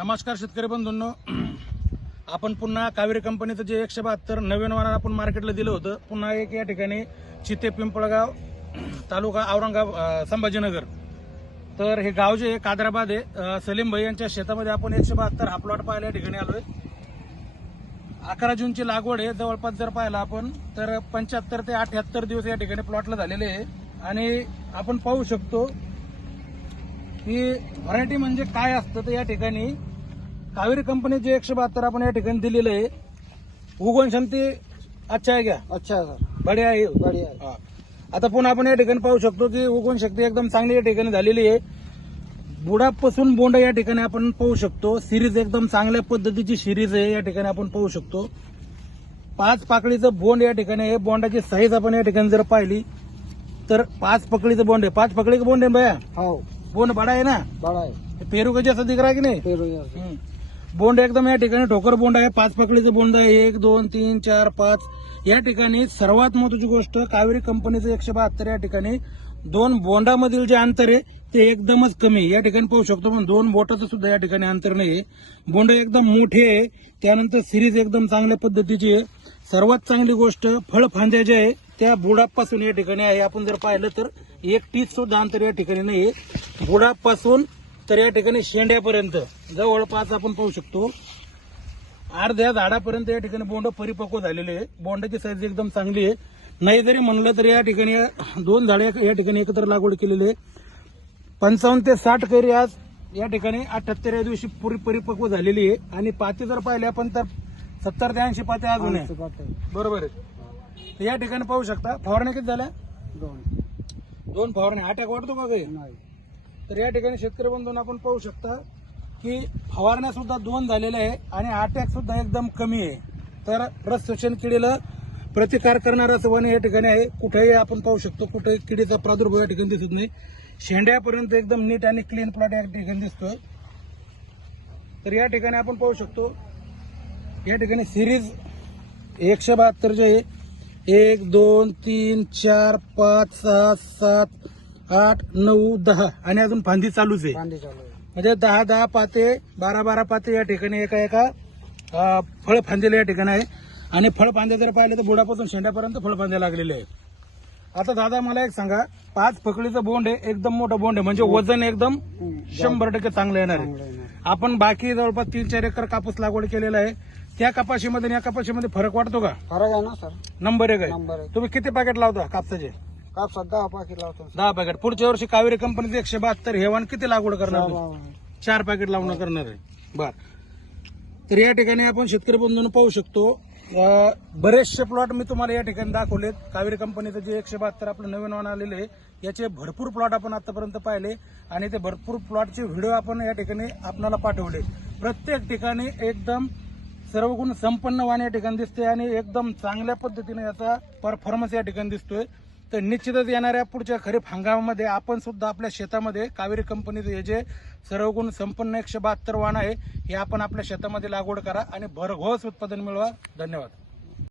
नमस्कार शेतकरी बंधूंनो, आपण पुन्हा कावेरी कंपनीचं जे 172 नवीन वाहन आपण मार्केटला दिलं होतं, पुन्हा एक या ठिकाणी चिते पिंपळगाव तालुका औरंगाबाद संभाजीनगर. तर हे गाव जे कादराबाद आहे, सलीम भाई यांच्या शेतामध्ये आपण 172 हा प्लॉट पाहायला या ठिकाणी आलोय. 11 जूनची लागवड आहे. जवळपास जर पाहिला आपण तर 75 ते 78 दिवस या ठिकाणी प्लॉटला झालेले आहे. आणि आपण पाहू शकतो की व्हरायटी म्हणजे काय असतं. तर या ठिकाणी कावेरी कंपनी जे 172 आपण या ठिकाणी दिलेलं आहे, उगवण क्षमते अच्छा आहे, क्या अच्छा है सर, बढिया आहे, बढ़िया है. हा. आता पुन्हा आपण या ठिकाणी पाहू शकतो की उगवण शक्ती एकदम चांगली या ठिकाणी झालेली आहे. बुडापासून बोंड या ठिकाणी आपण पाहू शकतो. सिरीज एकदम चांगल्या पद्धतीची सिरीज आहे या ठिकाणी आपण पाहू शकतो. 5 पाकळीचं बोंड या ठिकाणी आहे. बोंडाची साईज आपण या ठिकाणी जर पाहिली तर 5 पकड़ीचं बोंड आहे. 5 पकड़ी का बोंड है भैया, हाँ बोंड बड़ा है ना, बड़ा है, पेरू का जैसा दिख रहा है की नहीं. फिर ये बोंड एकदम या ठिकाणी ठोकर बोंड आहे. 5 पकडीचं बोंड आहे. 1 2 3 4 5 या ठिकाणी. सर्वात महत्वाची गोष्ट, कावेरी कंपनीचं 172 या ठिकाणी 2 बोंडामधील जे अंतर आहे ते एकदमच कमी या ठिकाणी पाहू शकतो. पण 2 बोटाचं सुद्धा या ठिकाणी अंतर नाही. बोंड एकदम मोठे आहे. त्यानंतर सिरीज एकदम चांगल्या पद्धतीची आहे. सर्वात चांगली गोष्ट, फळफांद्या जे आहे त्या बुडापासून या ठिकाणी आहे. आपण जर पाहिलं तर 1 टीच सुद्धा अंतर या ठिकाणी नाहीये. बुडापासून तर या ठिकाणी शेंड्यापर्यंत जवळपास आपण पाहू शकतो अर्ध्या झाडापर्यंत या ठिकाणी बोंड परिपक्व झालेले आहे. बोंडाची साईज एकदम चांगली आहे. नाही जरी म्हणलं तर या ठिकाणी 2 झाडे या ठिकाणी एकत्र लागवड केलेली आहे. 55 ते 60 कैरी आज या ठिकाणी 78 या दिवशी पुरी परिपक्व झालेली आहे. आणि पाती जर पाहिले आपण तर 70 ते 80 पात्या अजून आहे. बरोबर आहे. तर या ठिकाणी पाहू शकता. फवारण्या किती झाल्या? 2 फवारण्या. अटॅक वाटतो का काही? नाही. तर या ठिकाणी शेतकरी बंधूंना आपण पाहू शकता की फवारण्या सुद्धा 2 झालेल्या आहे आणि अटॅक सुद्धा एकदम कमी आहे. तर रस शोषण किडीला प्रतिकार करणारा वन या ठिकाणी आहे. कुठेही आपण पाहू शकतो, कुठेही किडीचा प्रादुर्भाव या ठिकाणी दिसत नाही. शेंड्यापर्यंत एकदम नीट आणि क्लीन प्लॉट या ठिकाणी दिसतोय. तर या ठिकाणी आपण पाहू शकतो या ठिकाणी सिरीज 172 जे आहे 1 2 3 4 5 6 7 8 9 10 आणि अजून फांदी चालूच आहे. कांदे चालू है. म्हणजे 10 पाते 12 पाते या ठिकाणी एका फळफांद्याला या ठिकाणी आहे. आणि फळफांद्या जर पाहिलं तर बुडापासून शेंड्यापर्यंत फळफांद्या लागलेले आहे. आता दादा मला एक सांगा, 5 पकडीचं बोंड आहे, एकदम मोठं बोंड आहे, म्हणजे वजन एकदम 100% चांगलं येणार आहे. आपण बाकी जवळपास 3-4 एकर कापूस लागवड केलेला आहे. त्या कपाशीमध्ये आणि या कपाशीमध्ये फरक वाटतो का? फरक आहे ना सर, नंबर 1 आहे. नंबर 1. तुम्ही किती पॅकेट लावता कापसाचे? काप 10 पाकिट लावतो. 10 पॅकेट. पुढच्या वर्षी कावेरी कंपनीचे 172 हे वाण किती लागवड करणार? 4 पॅकेट लावणं करणार आहे. बर. तर या ठिकाणी आपण शेतकरी बंधूंनो पाहू शकतो, बरेचसे प्लॉट मी तुम्हाला या ठिकाणी दाखवलेत. कावेरी कंपनीचं जे 172 आपलं नवीन वाहन आलेले आहे, याचे भरपूर प्लॉट आपण आतापर्यंत पाहिले आणि ते भरपूर प्लॉटचे व्हिडिओ आपण या ठिकाणी आपल्याला पाठवले. प्रत्येक ठिकाणी एकदम सर्वगुण संपन्न वाहन या ठिकाणी दिसते आणि एकदम चांगल्या पद्धतीने याचा परफॉर्मन्स या ठिकाणी दिसतोय. तर निश्चितच येणाऱ्या पुढच्या खरीप हंगामामध्ये आपण सुद्धा आपल्या शेतामध्ये कावेरी कंपनीचं हे जे सर्वगुण संपन्न 172 वाहन आहे हे आपण आपल्या शेतामध्ये लागवड करा आणि भरघोस उत्पादन मिळवा. धन्यवाद.